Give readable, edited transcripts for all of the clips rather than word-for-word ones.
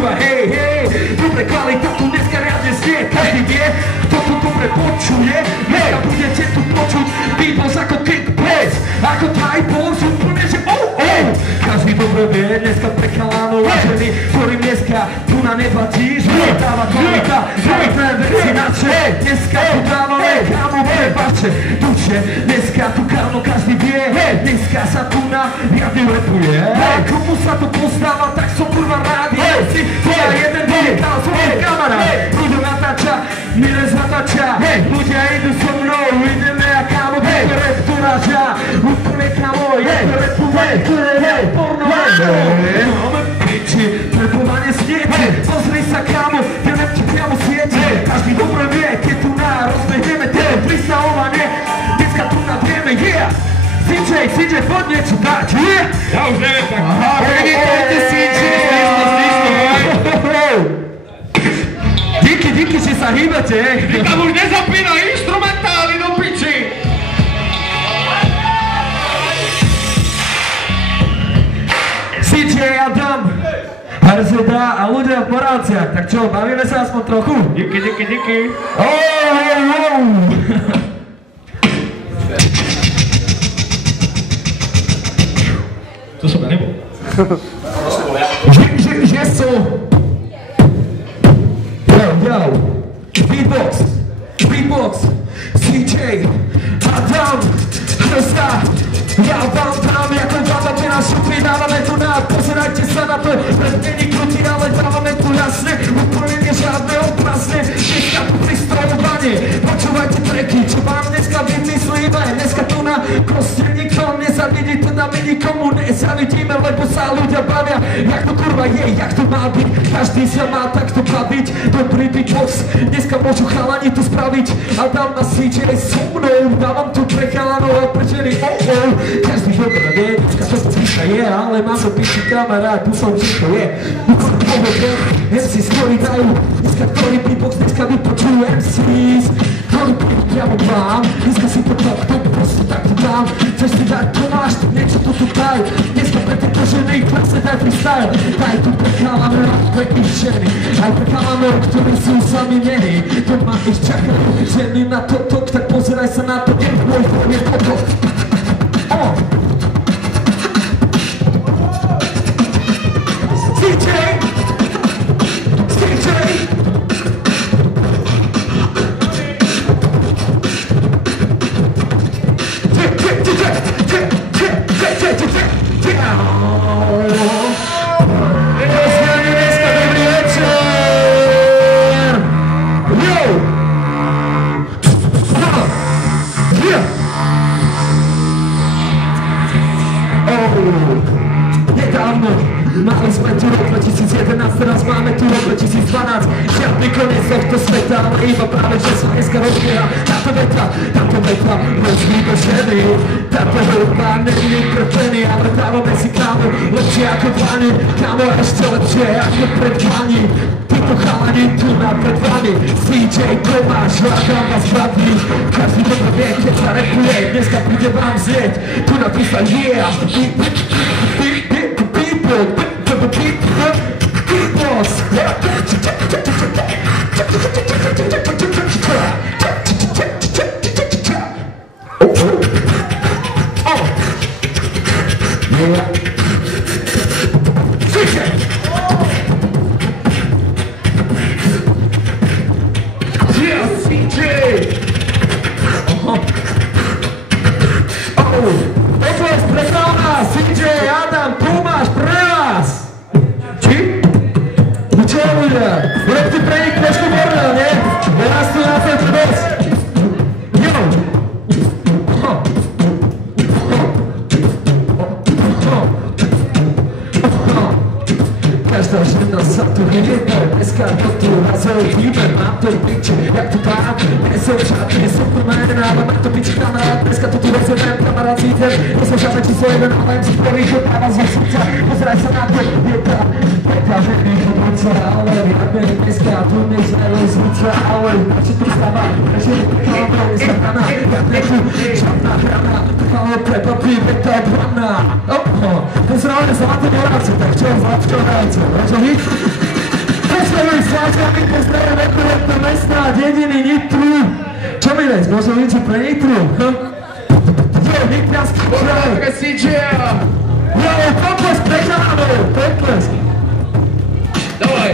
kurva, hej, hej. Dobre kvalita tu dneska riadne znie, každý vie, kto to dobre počuje. Dneska budete tu počuť beatbox ako kick bass, ako Thai pose, úplne že každý dobre vie, dneska pre chalanov a ženy, ktorým dneska tu na neplatí, že dáva kvalita, kvalitné veci naše. Dneska tu dávame kámo prebače duše, dneska tu kámo každý vie, dneska sa tu na riadne repuje. Komu sa to postáva, tak som kurva rád, si tvoja jeden dal svoj kamarát. Ľudia natáča, Mires natáča, ľudia idú so mnou, ideme a kámo, tebe rap tu ráža, úplne kámo, je to repuje, porno máme piči, prepovanie sniete, pozri sa kámo, ten rap ti priamo siete, každý dobre vie, keď tu na rozbehneme, tebe pristahovanie, dneska tu nadrieme, CJ, poď niečo dať, Ja už neviem tak. Vidíte CJ, Díky, že sa hýbete. Vy tam už nezapínaj instrumentály do piči. CJ, Adam, RZA a ľudia v Moravciach, tak čo, bavíme sa aspoň trochu? Díky. To som ja nebol. Že sú... Beatbox, CJ, Adam, RZA, ja vám dám, ako dávame na šupy, dávame tu na, pozerajte sa na to, pred není krutý, ale dávame tu jasne, úplne nie žiadne obrazne, dneska tu pristrojovanie, počúvajte tracky, čo vám dneska vymyslíme, dneska tu na proste nikto nezavidí, teda my nikomu nezavidíme, lebo sa ľudia bavia, jak to kurva je, jak to má byť, každý sa má takto baviť, dobrý beatbox, dneska môžu chalani tu spraviť, a dám na CJ so mnou, dávam tu pre chalanov a pre ženy, každý dobre vie, dneska to píša je, ale mám to píši kamarát, dúfam, že to je, MCs, ktorí dajú, dneska ktorý beatbox, dneska vypočujú MCs, ktorý prídu priamo k vám, dneska si to proste takto dám, chceš si dať, to máš, niečo to tu daj, dneska pre tieto ženy, klasne daj freestyle, daj tu pre chalanov a pre ich ženy, aj pre chalanov, ktorí sú sami není, to má ich čakajú, ženy na toto, tak pozeraj sa na to, môj je toto. Mali sme tu rok 2011, teraz máme tu rok 2012. Žiadny koniec tohto sveta, ale iba práve, že sa dneska rozbieha táto veta, rozví do ženy. Táto hudba není ukrpený, ale dávame si kámo lepšie ako dlani, kámo ešte lepšie ako pred dlani. Títo chalani tu na pred vami, CJ Tomáš, Adam vás baví. Každý dobre vie, keď sa repuje, dneska bude vám znieť. Tu na freestyle CJ, Adam, Tomáš, pre vás! Či? No čo ľudia? Urobte pre nich trošku bordel, nie? Teraz tu na to dosť. Jo! Každá žena sa tu vyviedne, dneska to tu razoj výber, mám to piče, jak to mám, nesou žádne superman, ale mám to piče kamarát, dneska to tu rozhodnem, kamarát zítem, nesou žádne číslo jeden, ale jen si prvý, že dáva zo srdca, pozeraj sa na to, je tá ženy chodúca, ale riadne dneska tu nezvelo zvúca, ale čo tu stáva, že necháme, je srdaná, riadne tu žádná hrana, ale prekvapí, je to obranná, to zrovne zlaté Moravce, tak čo, zlatko Moravce, rozumiť? Posledný sláčami pozdravím okolitné mesta, dediny, Nitru. Čo mi dať? Môžem niečo pre Nitru? Jo, Nitrianský kraj. Jo, potlesk pre Kanadu, potlesk. Dawaj,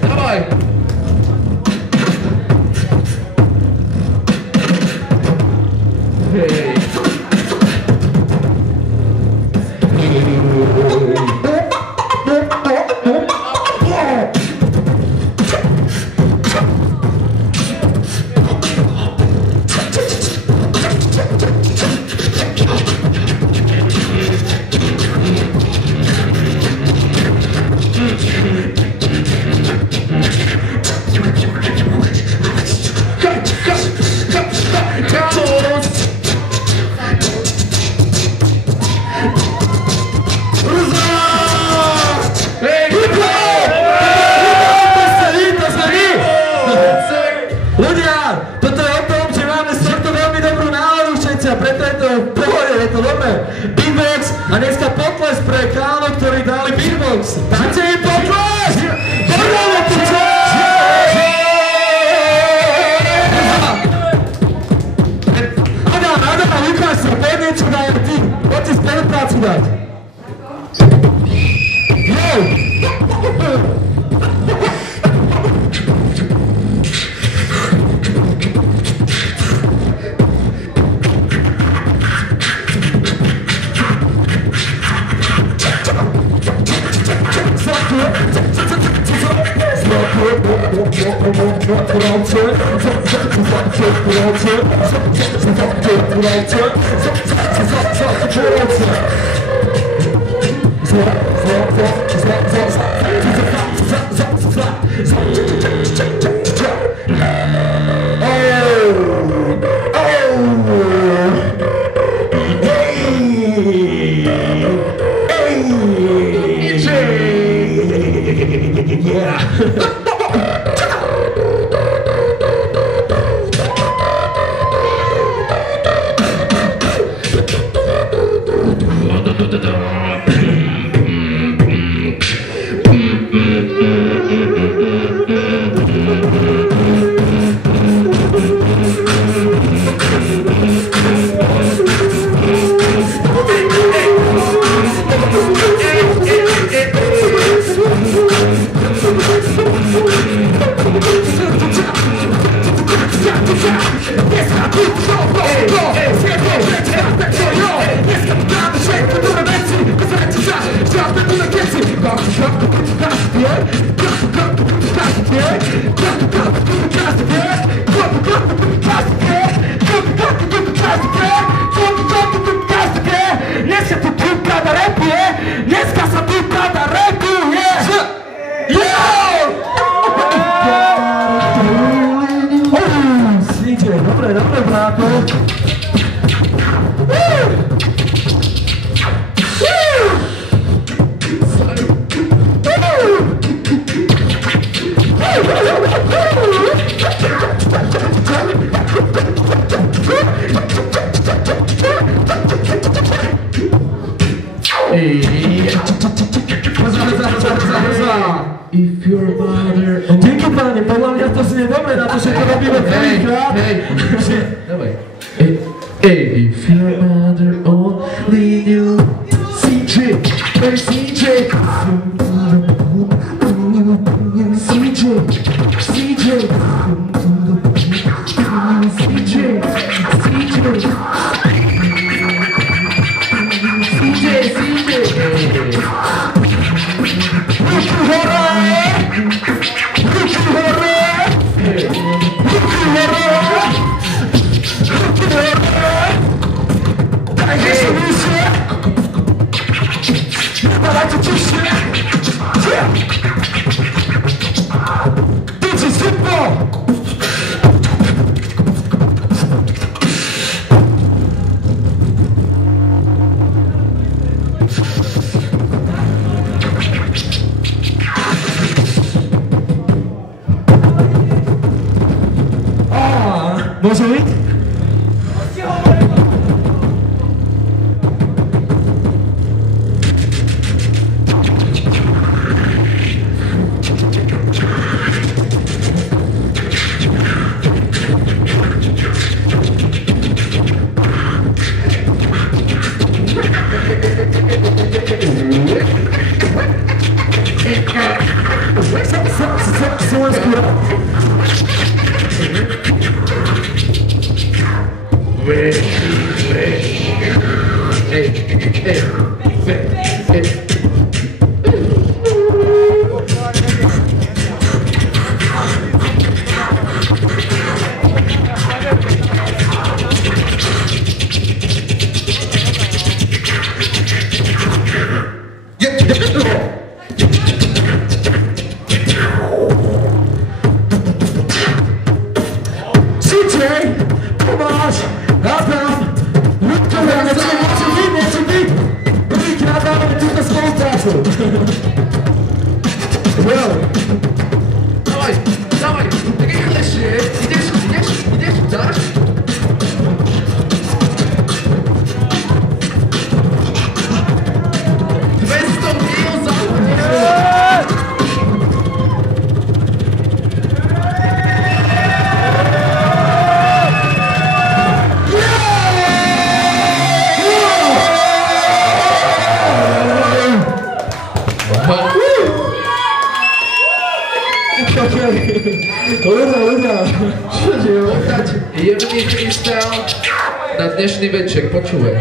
dawaj. Hej. Preto je to v pohode, je to dobré. Beatbox a dneska potles pre káno, ktorí dali beatbox. Dáte im potles! Poďme tu čo! Adam, ukáž sa, poď niečo daj ty. Poď si spoluprácu dať. Jo! Díky páni, podľa mňa to znie dobre, na to, že to robíme prvýkrát. If your mother only knew CJ, where's CJ? CJ, CJ, Môžem ísť? Dawaj, dawaj, tak jak leży, idziesz, dasz? Bez tą pieniądza! Jemniejszy niż ten na dnešný večer, počúvaj.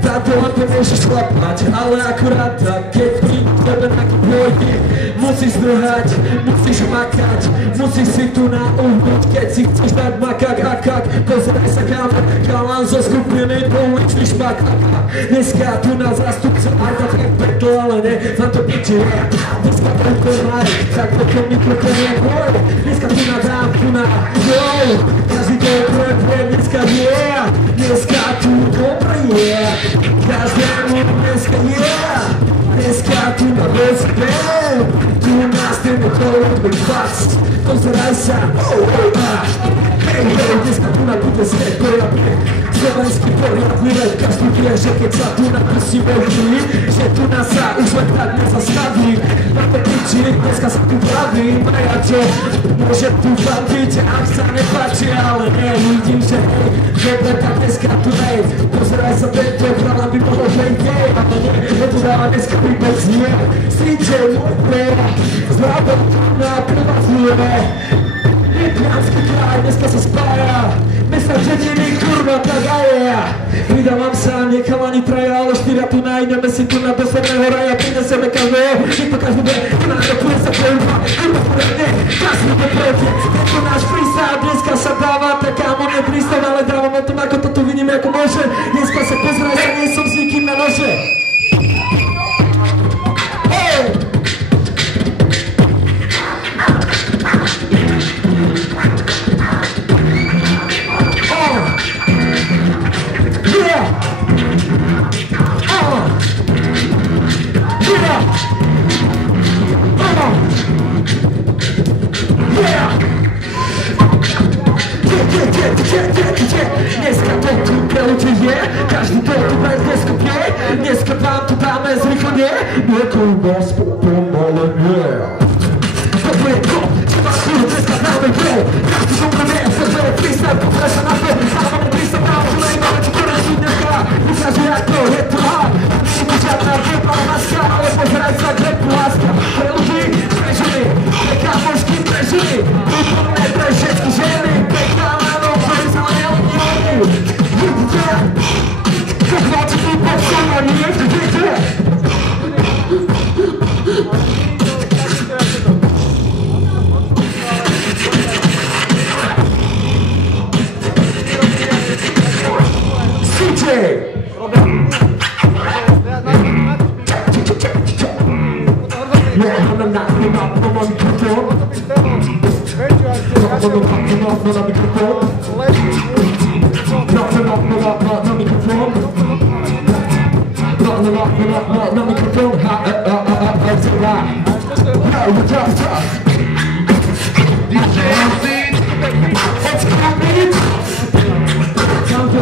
Táto lampe môžeš chlapať, ale akurát tak, keď prídu tebe na pôjde, musíš zdrhať, musíš makať, musíš si tu nauhnúť, keď si chceš dať makak a kak, pozeraj sa kamer, kalán zo skupiny pouličný šmakaka. Dneska tu na zástupca aj tak jak peklo, ale ne, za to piči je. Dneska to maj, tak potom mikrofón je môj, dneska tu na dám, tu na joj, každý to je prvé, dneska je, dneska tu dobrý je. Každému dneska je, dneska tu na rozbel, tu nás ten okolo vás, pozeraj sa, hej, dneska tu na bude svet poriadne, slovenský poriadny rap, každý vie, že keď sa tu napustíme vždy, že tu nás sa už len tak nezastaví, na to piči, dneska sa tu bavím, a ja čo, môže tu fantiť, ak sa nepáči, ale nevidím, že hej, dobre, tak dneska tu nej, pozeraj sa tento hral, aby mohol vedieť, ale nie, to dáva dneska vôbec nie, stríče môžeme, zdravo tu na privazujeme, Nitrianský kraj dneska sa spája, mesta Žediny, kurva, tak aj ja. Pridávam sa, niekam ani traja, ale štyria tu nájdeme si tu na posledného raja, prineseme každého, niekto každý bude, tu nás dokuje sa prejúva, kurva, poriadne, každý bude proti, tento náš freestyle, dneska sa dáva, taká môžeme freestyle, ale dávam o tom, ako to tu vidíme, ako môže, dneska sa pozeraj sa, nie som s nikým na nože. Dneska to tu pełcie je, każdy to tu bez deskopie, dneska wam tu damy zrychanie, nie kurwa spokojnie, nie. Dobre to, trzeba kurwa, dneska damy grę, każdy żąda mięsa, że freestyle popresza na to, zawamy freestyle na to, mamy ci kurwa dneska, pokażę jak to jest to hard, nie ma żadna wypa maska, ale pozeraj za grę płaska, ludzi przeżyli, taka możki przeżyli, wypomnę przeżycki ziemi, pekala.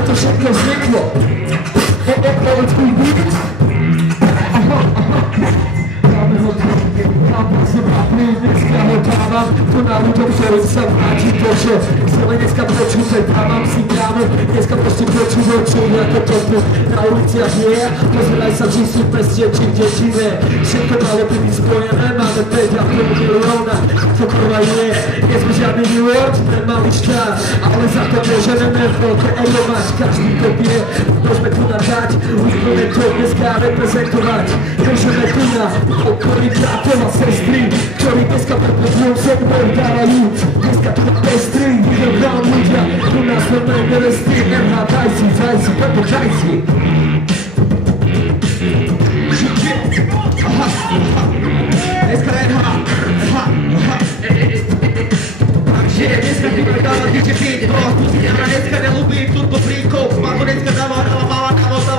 To wszystko znikło. Powiedz mój bit. Tu na ludziom się zabrać i to się čo? Celé dneska počúvaj, dávam si kámu. Dneska proste počúvaj, ako to tu na uliciach je. Pozeraj sa, či sú peste, či deti ne. Všetko malo by byť spojené, máme 5,5 milióna. To kurva je, nie sme žiadny New York, sme malý štát. Ale za to môžeme veľké elovať, každý to vie. Môžeme tu nadať, už budeme to dneska reprezentovať. Môžeme tu na okolí bratov a sestry, ktorí dneska prepodujú sebou dávajú. Dneska tu na pestry, idem vám ľudia, tu nás máme neresty. MH, daj si, Pepo, daj si. Dneska MH, takže dneska ti maj dáva DJ Beat, ja dneska nelúbim túto príkov, Smato dneska dáva,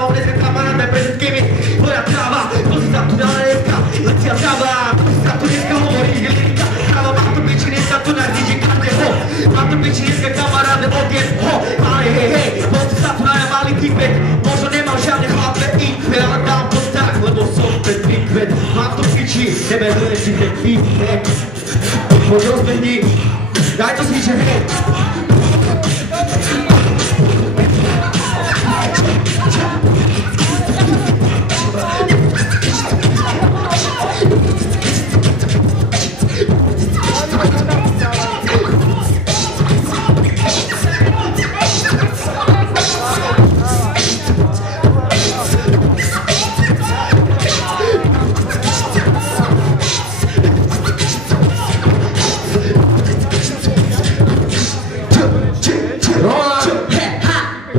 dneska kamaráde, pre všetkými, tvoja tráva, to si sa tu dala dneska, lecia tráva, to si sa tu dneska hovorí, lirika, tráva, má to piči dneska tu na DJ každého, má to piči dneska kamaráde, odjeb ho, ale hej, to si sa tu na malý typek, možno nemal žiadne chlape, ale dám to tak, lebo som ten typek, mám to piči, tebe dlečí ten typek, poď rozbehni, daj to zvíče, hej.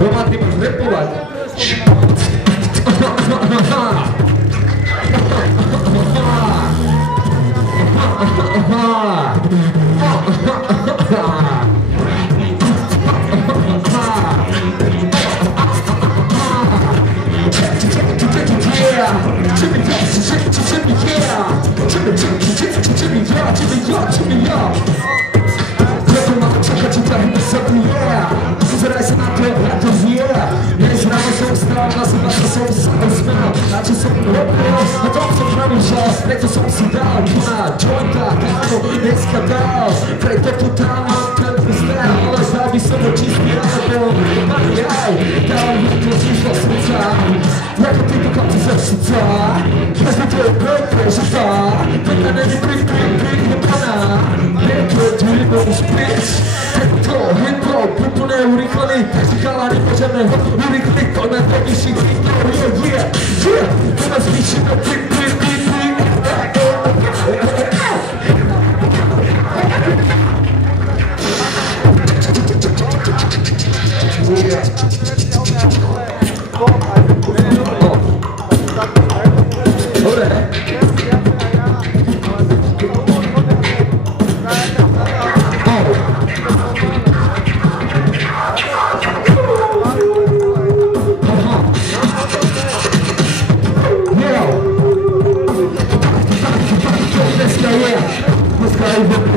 Roman, ty máš repovať. Pozeraj sa na to, ja to vie. Nezrámo som stál, na seba to som sa osmel. Na čo som robil, a to som premýšľal. Preto som si dal tu na jointa, kámo, dneska dal. Preto tu tam mám ten prístel, ale zdal by som ho čistý, ale bol pani aj. Dal mi to zvyšlo srdca, ako ty to kapci ze srdca. Vezmi to je pekne, že tá, preto není prik, nepaná. Preto je tu rybou špic, preto hip-hop, úplne urychlený, takže chalani môžeme ho urychliť, to na to vyšší kritériu, to nás vyššíme, prik.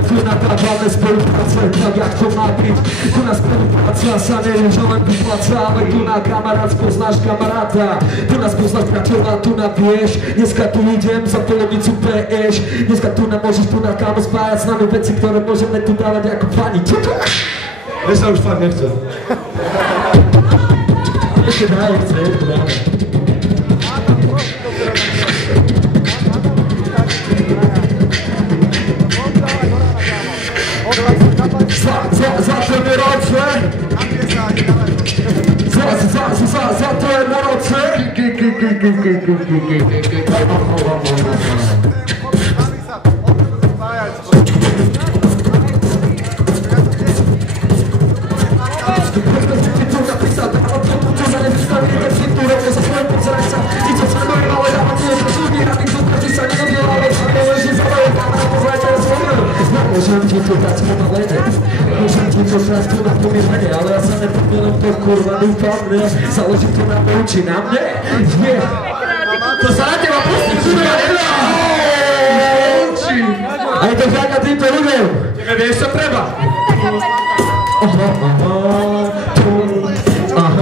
Tu nagrávame spolupráce, tak jak to má byť. Tu na spolupráca sa nevie, že len vypláca, ale tu na kamarát poznáš kamaráta. Tu nás poznáš priateľa, tu na vieš. Dneska tu idem za polovicu PŠ. Dneska tu na môžeš tu na kámo spájať s nami veci, ktoré môžeme tu dávať ako pani. Ja sa už fakt nechcem. Ešte daj, chce, ešte dáme. Za to je roce! Za to je roce! Môžem ti to dať spomalene, môžem ti to dať tu na pomieranie, ale ja sa nepomielam to kurva, dúfam, ne, založím to na pouči na mne, nie. To sa na teba pustí, kurva, nedá! A je to vďaka týmto ľuďom. Tebe vieš, čo treba? Aha,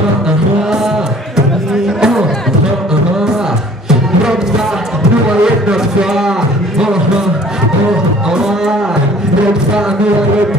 Rok 2, 0, 1, 2, Rok 2012,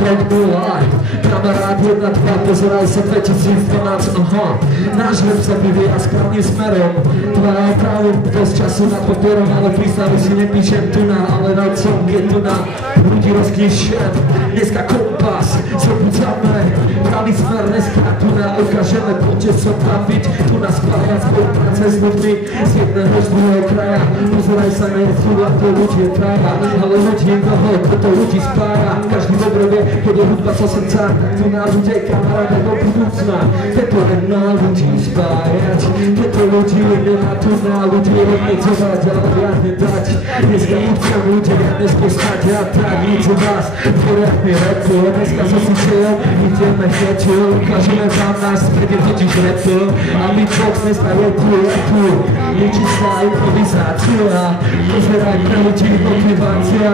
rok 0, kamarát 1-2, pozeral sa 2012, náš rap sa vyvíja správnym smerom, tvoja právo, dosť času na papierom, ale prístavy si nepíšem tu na, ale na song je tu na, ľudí rozkýšem, dneska kompas, zobudzame, pravý smer, dneska tu na, ukážeme, poďte sa trafiť, tu na spájať spolupráce s ľuďmi, z jedného z druhého kraja, pozeraj sa, nie sú to ľudí traja, ale ľudí mnoho, toto ľudí spája, každý dobre vie, keď je hudba zo srdca, tak tu na ľudia kamaráda do budúcna, keď to nemá ľudí spájať, keď to ľudí nemá tu na ľudí obmedzovať, ale riadne dať, dneska chcem ľudia nespoznať, ja tak nic u vás, poriadne repu, dneska so si čel, ideme heťu, ukážeme vám nás, keď je totiž repu, a my Fox dneska je tu, ličí sa improvizácia, pozeraj pre ľudí motivácia,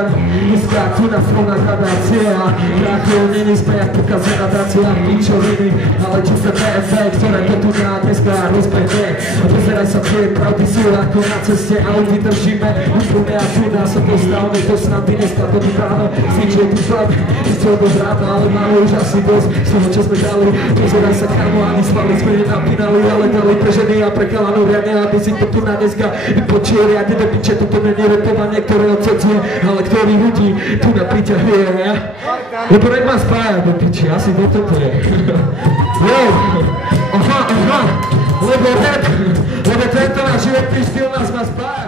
dneska tu na frona gradácia, brácho, není sme jak pokazená dácia, pičoviny, ale čo sa TFV, ktoré to tu na dneska rozbehne, pozeraj sa, tie pravdy sú ako na ceste, a ľudí držíme, úplne a tu nás sa postavme, to snad dneska to ráno, svičuje tu fakt, chcel do ráno, ale máme už asi dosť z toho, čo sme dali, pozeraj sa, kámo, ani svaly sme nenapínali, ale dali pre ženy a pre kalanov riadne, aby si to tu na dneska vypočul riadne do piče, toto není repovanie, ktoré odsedzuje, ale ktorý ľudí tu na priťahuje, ja? Lebo nech ma spája do piči, asi do toto je. Aha, lebo tento náš životný štýl nás má spája.